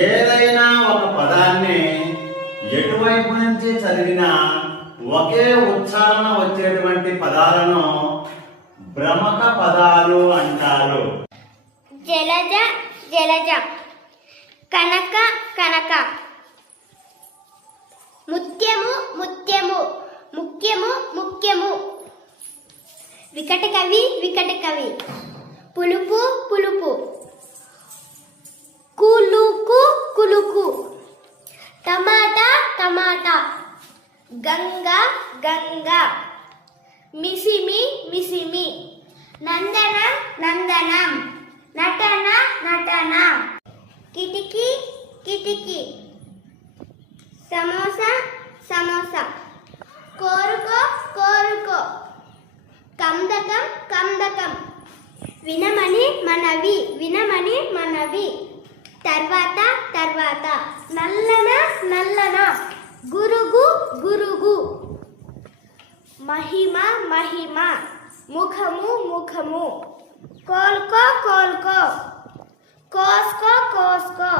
ఏదైనా ఒక పదాన్ని ఎటువైపు నుంచి చదివినా ఒకే ఉచ్చారణ వచ్చేటువంటి పదాలను భ్రమక పదాలు అంటారు. జలజ జలజ కనక కనక. ముత్యము ముత్యము ముఖ్యము ముఖ్యము. వికట కవి వికట కవి. పులుపు పులుపు. టమాటా గంగ గంగ. మిసిమి మిసిమి. నందన నందనం. నటన నటన. కిటికీ కిటికీ. సమోసా సమోసా. కోరుకో కోరుకో. కందకం కందకం. వినమని మనవి వినమని మనవి. తర్వాత తర్వాత. గురుగు గురుగు మహిమ మహిమ ముఖము ముఖము కోల్కో కోల్కో కోస్కో కోస్కో